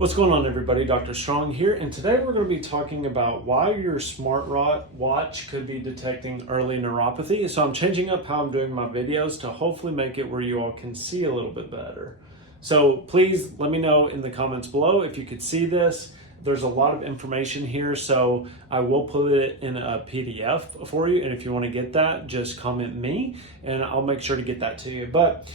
What's going on, everybody? Dr. Strong here, and today we're going to be talking about why your smartwatch could be detecting early neuropathy. So I'm changing up how I'm doing my videos to hopefully make it where you all can see a little bit better. So please let me know in the comments below if you could see this. There's a lot of information here, so I will put it in a PDF for you, and if you want to get that, just comment me, and I'll make sure to get that to you. But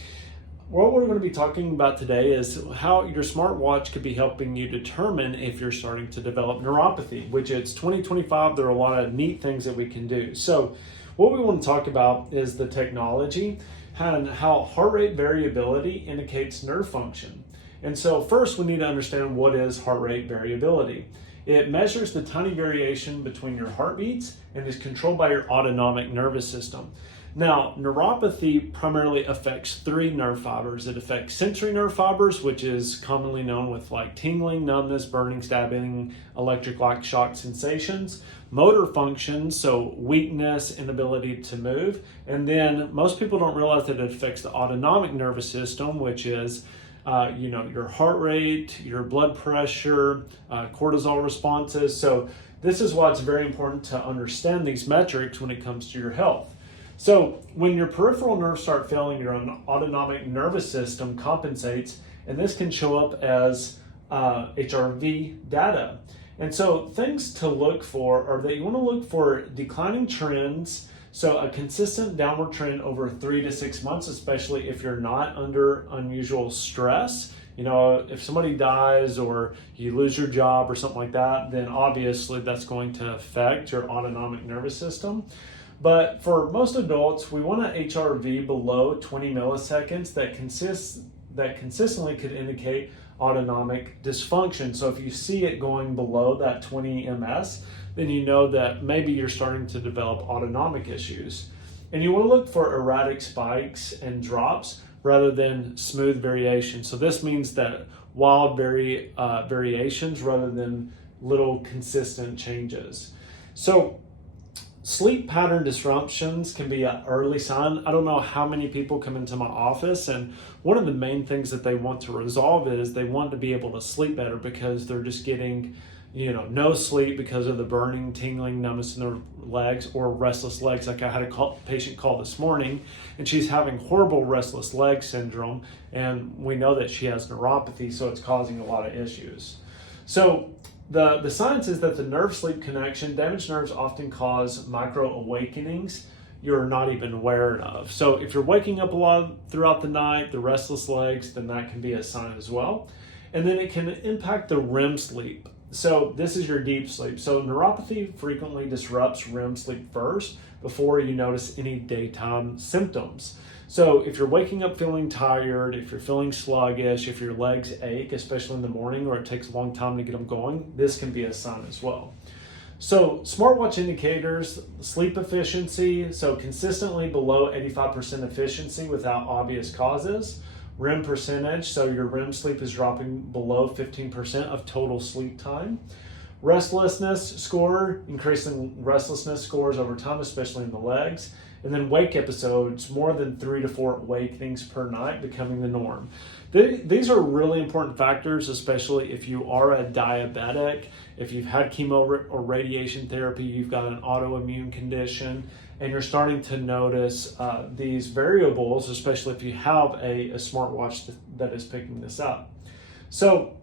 what we're going to be talking about today is how your smartwatch could be helping you determine if you're starting to develop neuropathy, which it's 2025. There are a lot of neat things that we can do. So what we want to talk about is the technology and how heart rate variability indicates nerve function. And so first we need to understand what is heart rate variability. It measures the tiny variation between your heartbeats and is controlled by your autonomic nervous system. Now, neuropathy primarily affects three nerve fibers. It affects sensory nerve fibers, which is commonly known with like tingling, numbness, burning, stabbing, electric like shock sensations, motor functions, so weakness, inability to move, and then most people don't realize that it affects the autonomic nervous system, which is your heart rate, your blood pressure, cortisol responses. So this is why it's very important to understand these metrics when it comes to your health. So when your peripheral nerves start failing, your autonomic nervous system compensates, and this can show up as HRV data. And so things to look for are that you want to look for declining trends, so a consistent downward trend over 3 to 6 months, especially if you're not under unusual stress. You know, if somebody dies or you lose your job or something like that, then obviously that's going to affect your autonomic nervous system. But for most adults, we want an HRV below 20 milliseconds that consistently could indicate autonomic dysfunction. So if you see it going below that 20 ms, then you know that maybe you're starting to develop autonomic issues. And you want to look for erratic spikes and drops rather than smooth variation. So this means that wild variations rather than little consistent changes. So sleep pattern disruptions can be an early sign. I don't know how many people come into my office, and one of the main things that they want to resolve is they want to be able to sleep better because they're just getting, no sleep because of the burning, tingling, numbness in their legs or restless legs. Like I had a patient call this morning, and she's having horrible restless leg syndrome, and we know that she has neuropathy, so it's causing a lot of issues. So the science is that the nerve-sleep connection, damaged nerves often cause micro-awakenings you're not even aware of. So if you're waking up a lot throughout the night, the restless legs, then that can be a sign as well. And then it can impact the REM sleep. So this is your deep sleep. So neuropathy frequently disrupts REM sleep first before you notice any daytime symptoms. So if you're waking up feeling tired, if you're feeling sluggish, if your legs ache, especially in the morning, or it takes a long time to get them going, this can be a sign as well. So smartwatch indicators, sleep efficiency, so consistently below 85% efficiency without obvious causes. REM percentage, so your REM sleep is dropping below 15% of total sleep time. Restlessness score, increasing restlessness scores over time, especially in the legs. And then wake episodes, more than 3 to 4 awakenings per night, becoming the norm. These are really important factors, especially if you are a diabetic, if you've had chemo or radiation therapy, you've got an autoimmune condition, and you're starting to notice these variables, especially if you have a smartwatch that is picking this up. So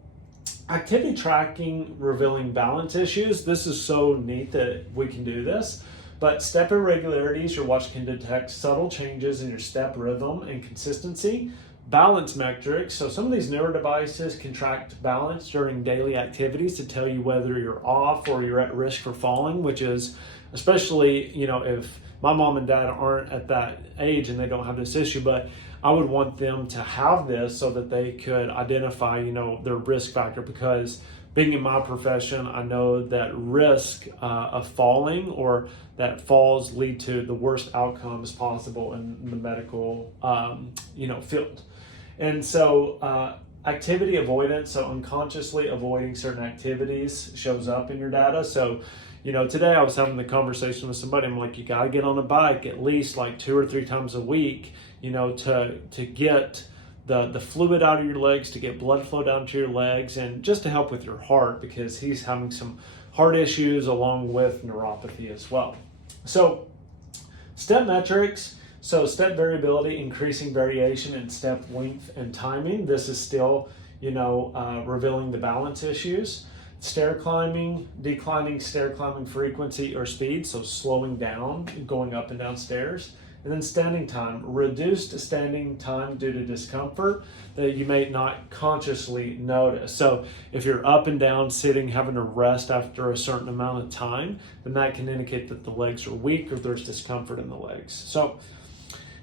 activity tracking revealing balance issues. This is so neat that we can do this. But step irregularities, your watch can detect subtle changes in your step rhythm and consistency. Balance metrics, so some of these newer devices can track balance during daily activities to tell you whether you're off or you're at risk for falling, which is especially, if my mom and dad aren't at that age and they don't have this issue, but I would want them to have this so that they could identify, their risk factor, because being in my profession, I know that risk of falling or that falls lead to the worst outcomes possible in the medical, field. And so activity avoidance, so unconsciously avoiding certain activities shows up in your data. So, today I was having the conversation with somebody. I'm like, you got to get on a bike at least like 2 or 3 times a week, to get the fluid out of your legs, to get blood flow down to your legs, and just to help with your heart because he's having some heart issues along with neuropathy as well. So step metrics, so step variability, increasing variation in step length and timing. This is still, revealing the balance issues. Stair climbing, declining stair climbing frequency or speed, so slowing down, going up and down stairs. And then standing time, reduced standing time due to discomfort that you may not consciously notice. So if you're up and down, sitting, having to rest after a certain amount of time, then that can indicate that the legs are weak or there's discomfort in the legs. So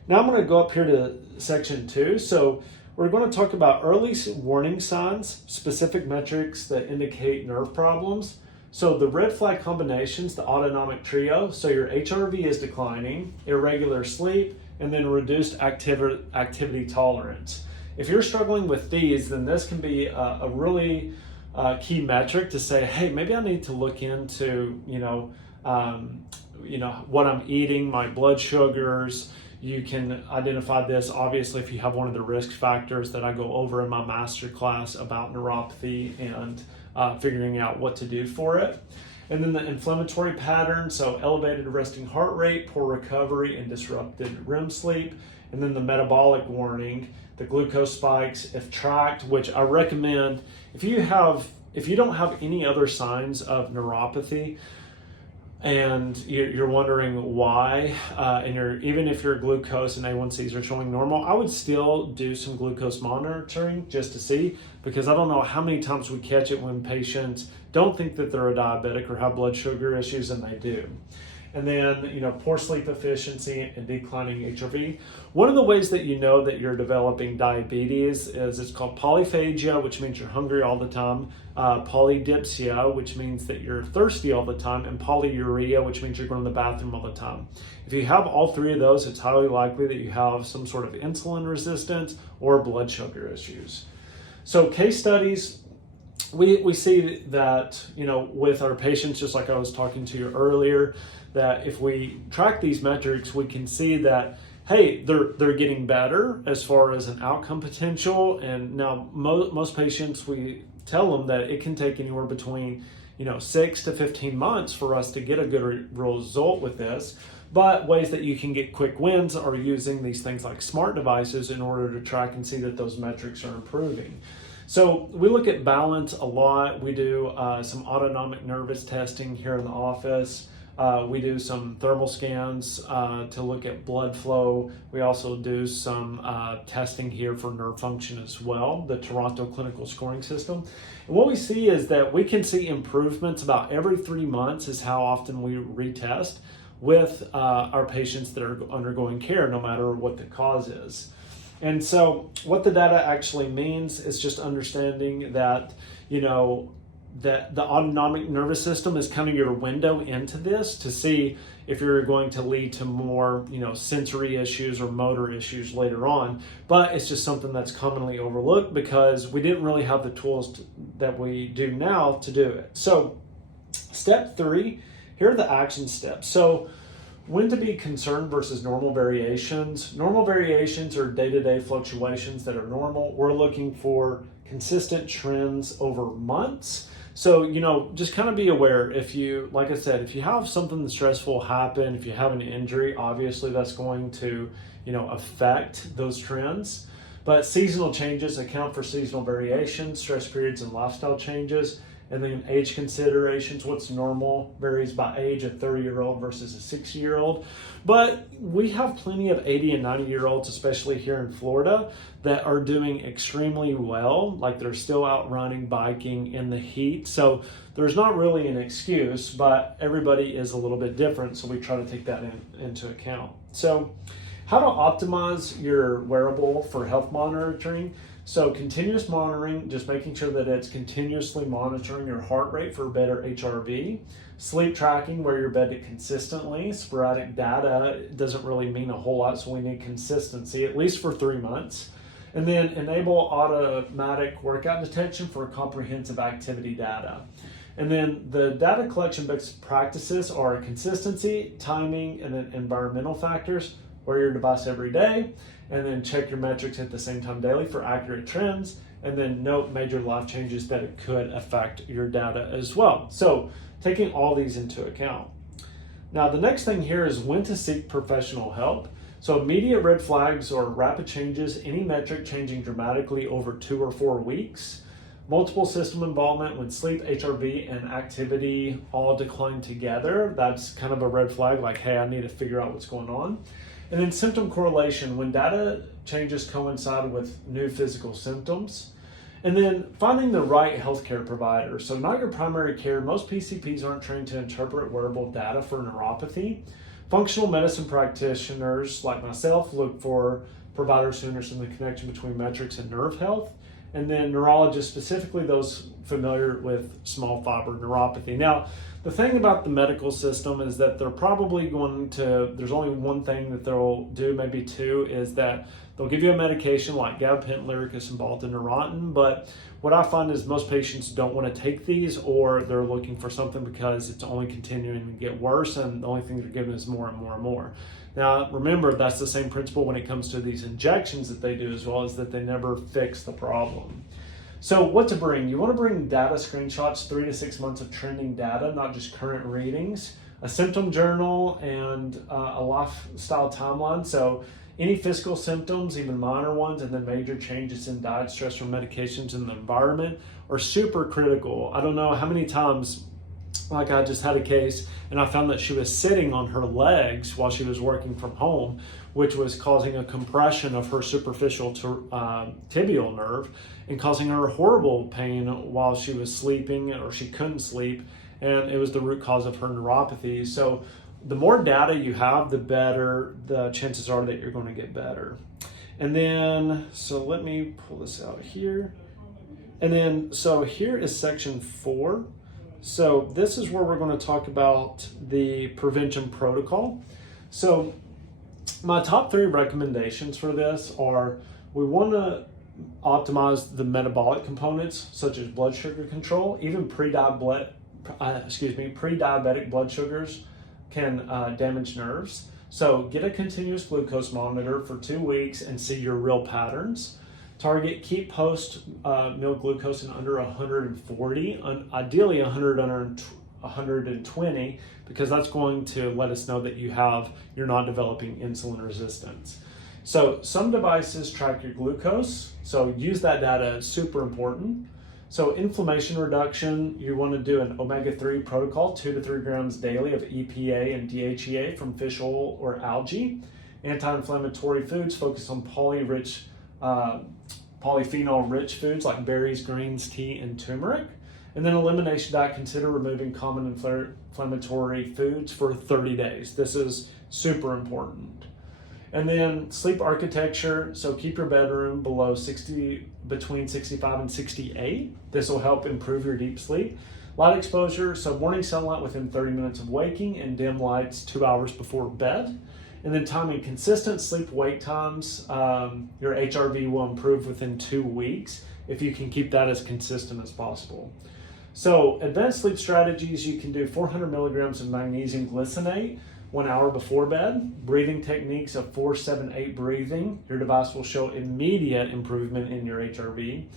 now I'm going to go up here to section 2. So we're going to talk about early warning signs, specific metrics that indicate nerve problems. So the red flag combinations, the autonomic trio, so your HRV is declining, irregular sleep, and then reduced activity tolerance. If you're struggling with these, then this can be a really key metric to say, hey, maybe I need to look into, what I'm eating, my blood sugars. You can identify this, obviously, if you have one of the risk factors that I go over in my masterclass about neuropathy and figuring out what to do for it. And then the inflammatory pattern, so elevated resting heart rate, poor recovery, and disrupted REM sleep. And then the metabolic warning, the glucose spikes, if tracked, which I recommend if you don't have any other signs of neuropathy, and you're wondering why, and even if your glucose and A1Cs are showing normal, I would still do some glucose monitoring just to see, because I don't know how many times we catch it when patients don't think that they're a diabetic or have blood sugar issues, and they do. And then, poor sleep efficiency and declining HRV. One of the ways that you know that you're developing diabetes is it's called polyphagia, which means you're hungry all the time, polydipsia, which means that you're thirsty all the time, and polyuria, which means you're going to the bathroom all the time. If you have all three of those, it's highly likely that you have some sort of insulin resistance or blood sugar issues. So case studies, we see that, with our patients, just like I was talking to you earlier, that if we track these metrics, we can see that, hey, they're getting better as far as an outcome potential. And now most patients, we tell them that it can take anywhere between 6 to 15 months for us to get a good result with this. But ways that you can get quick wins are using these things like smart devices in order to track and see that those metrics are improving. So we look at balance a lot. We do some autonomic nervous testing here in the office. We do some thermal scans to look at blood flow. We also do some testing here for nerve function as well, the Toronto Clinical Scoring System. And what we see is that we can see improvements about every 3 months is how often we retest with our patients that are undergoing care, no matter what the cause is. And so what the data actually means is just understanding that, that the autonomic nervous system is kind of your window into this to see if you're going to lead to more, sensory issues or motor issues later on. But it's just something that's commonly overlooked because we didn't really have the tools that we do now to do it. So step 3, here are the action steps. So when to be concerned versus normal variations. Normal variations are day-to-day fluctuations that are normal. We're looking for consistent trends over months. So, just kind of be aware if you, like I said, if you have something stressful happen, if you have an injury, obviously that's going to, affect those trends. But seasonal changes account for seasonal variations, stress periods, and lifestyle changes. And then age considerations, what's normal varies by age, a 30-year-old versus a 60-year-old. But we have plenty of 80 and 90-year-olds, especially here in Florida, that are doing extremely well. Like they're still out running, biking in the heat. So there's not really an excuse, but everybody is a little bit different. So we try to take that into account. So how to optimize your wearable for health monitoring. So continuous monitoring, just making sure that it's continuously monitoring your heart rate for better HRV. Sleep tracking, where you're bedded consistently. Sporadic data doesn't really mean a whole lot, so we need consistency, at least for 3 months. And then enable automatic workout detection for comprehensive activity data. And then the data collection best practices are consistency, timing, and then environmental factors. wear your device every day, and then check your metrics at the same time daily for accurate trends, and then note major life changes that it could affect your data as well. So taking all these into account. Now, the next thing here is when to seek professional help. So immediate red flags or rapid changes, any metric changing dramatically over 2 or 4 weeks, multiple system involvement when sleep, HRV, and activity all decline together. That's kind of a red flag, like, hey, I need to figure out what's going on. And then symptom correlation, when data changes coincide with new physical symptoms. And then finding the right healthcare provider. So not your primary care. Most PCPs aren't trained to interpret wearable data for neuropathy. Functional medicine practitioners like myself look for providers who understand the connection between metrics and nerve health. And then neurologists, specifically those familiar with small fiber neuropathy. Now, the thing about the medical system is that they're probably going to, there's only one thing that they'll do, maybe two, is that they'll give you a medication like gabapentin, Lyrica, Cymbalta, Neurontin, but what I find is most patients don't want to take these, or they're looking for something because it's only continuing to get worse, and the only thing they're given is more and more and more. Now, remember, that's the same principle when it comes to these injections that they do as well, is that they never fix the problem. So what to bring? You want to bring data screenshots, 3 to 6 months of trending data, not just current readings, a symptom journal, and a lifestyle timeline. So any physical symptoms, even minor ones, and then major changes in diet, stress, or medications in the environment are super critical. I don't know how many times, like I just had a case and I found that she was sitting on her legs while she was working from home, which was causing a compression of her superficial tibial nerve and causing her horrible pain while she was sleeping, or she couldn't sleep, and it was the root cause of her neuropathy. So the more data you have, the better the chances are that you're going to get better. And then, so let me pull this out here. And then, so here is section 4. So this is where we're going to talk about the prevention protocol. So my top 3 recommendations for this are, we want to optimize the metabolic components such as blood sugar control. Even pre-diabetic blood sugars can damage nerves. So get a continuous glucose monitor for 2 weeks and see your real patterns. Target keep post meal glucose in under 140, ideally 120, because that's going to let us know that you're not developing insulin resistance. So some devices track your glucose, so use that data, it's super important. So inflammation reduction, you want to do an omega-3 protocol, 2 to 3 grams daily of EPA and DHEA from fish oil or algae. Anti-inflammatory foods, focus on polyphenol-rich foods like berries, greens, tea, and turmeric. And then elimination diet, consider removing common inflammatory foods for 30 days. This is super important. And then sleep architecture, so keep your bedroom between 65 and 68. This will help improve your deep sleep. Light exposure, so morning sunlight within 30 minutes of waking, and dim lights 2 hours before bed. And then timing, consistent sleep-wake times. Your HRV will improve within 2 weeks if you can keep that as consistent as possible. So advanced sleep strategies, you can do 400 milligrams of magnesium glycinate 1 hour before bed. Breathing techniques of 4-7-8 breathing. Your device will show immediate improvement in your HRV.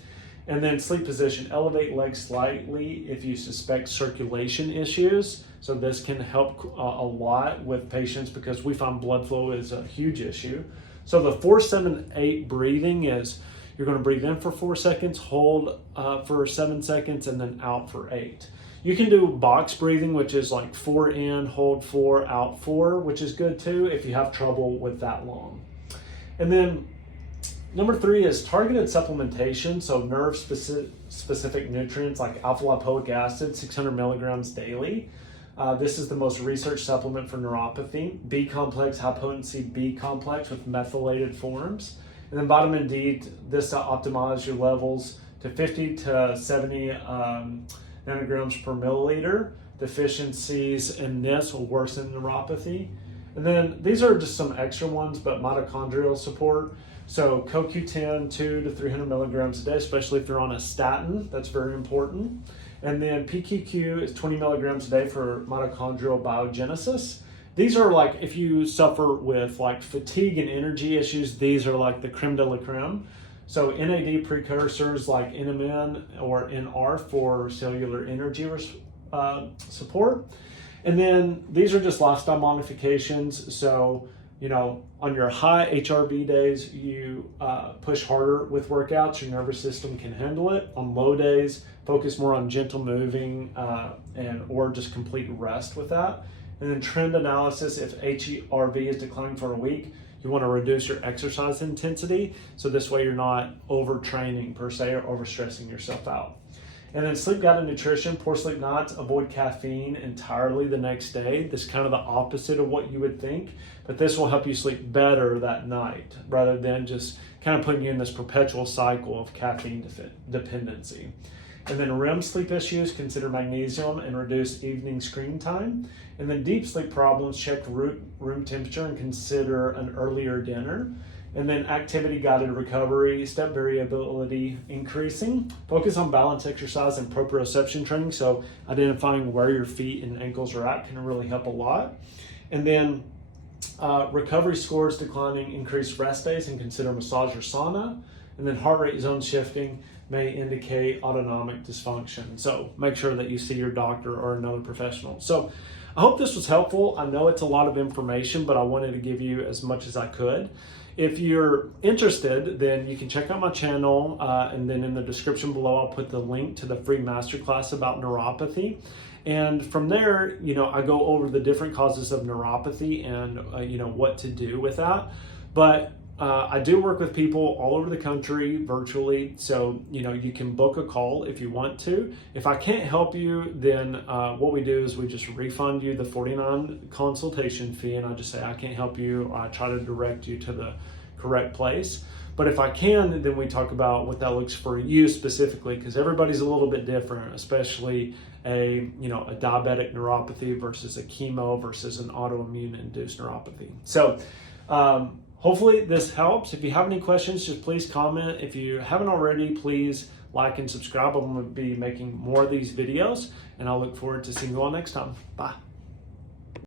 And then sleep position, elevate legs slightly if you suspect circulation issues. So this can help a lot with patients because we find blood flow is a huge issue. So the 4-7-8 breathing is, you're going to breathe in for 4 seconds, hold for 7 seconds, and then out for 8. You can do box breathing, which is like 4 in, hold 4, out 4, which is good too if you have trouble with that long. And then number 3 is targeted supplementation. So nerve specific nutrients like alpha lipoic acid, 600 milligrams daily. This is the most researched supplement for neuropathy. B complex, high potency B complex with methylated forms. And then vitamin D, this to optimize your levels to 50 to 70 nanograms per milliliter. Deficiencies in this will worsen neuropathy. And then these are just some extra ones, but mitochondrial support. So CoQ10, 2 to 300 milligrams a day, especially if you're on a statin, that's very important. And then PQQ is 20 milligrams a day for mitochondrial biogenesis. these are like, if you suffer with like fatigue and energy issues, these are like the creme de la creme. So NAD precursors like NMN or NR for cellular energy support. And then these are just lifestyle modifications. So, you know, on your high HRV days, you push harder with workouts, your nervous system can handle it. On low days, focus more on gentle moving or just complete rest with that. And then trend analysis, if HRV is declining for a week, you want to reduce your exercise intensity. So this way you're not overtraining per se or overstressing yourself out. And then sleep guided nutrition, poor sleep nights, avoid caffeine entirely the next day. This is kind of the opposite of what you would think, but this will help you sleep better that night rather than just kind of putting you in this perpetual cycle of caffeine dependency. And then REM sleep issues, consider magnesium and reduce evening screen time. And then deep sleep problems, check room temperature and consider an earlier dinner. And then activity guided recovery, step variability increasing. Focus on balance exercise and proprioception training. So identifying where your feet and ankles are at can really help a lot. And then recovery scores declining, increased rest days, and consider massage or sauna. And then heart rate zone shifting may indicate autonomic dysfunction. So make sure that you see your doctor or another professional. So I hope this was helpful. I know it's a lot of information, but I wanted to give you as much as I could. If you're interested, then you can check out my channel, and then in the description below, I'll put the link to the free masterclass about neuropathy. And from there, you know, I go over the different causes of neuropathy and, you know, what to do with that. But I do work with people all over the country virtually, so you know you can book a call if you want to. If I can't help you, then what we do is we just refund you the $49 consultation fee, and I just say I can't help you, or I try to direct you to the correct place. But if I can, then we talk about what that looks for you specifically, because everybody's a little bit different, especially a diabetic neuropathy versus a chemo versus an autoimmune induced neuropathy. So hopefully this helps. If you have any questions, just please comment. If you haven't already, please like and subscribe. I'm going to be making more of these videos, and I'll look forward to seeing you all next time. Bye.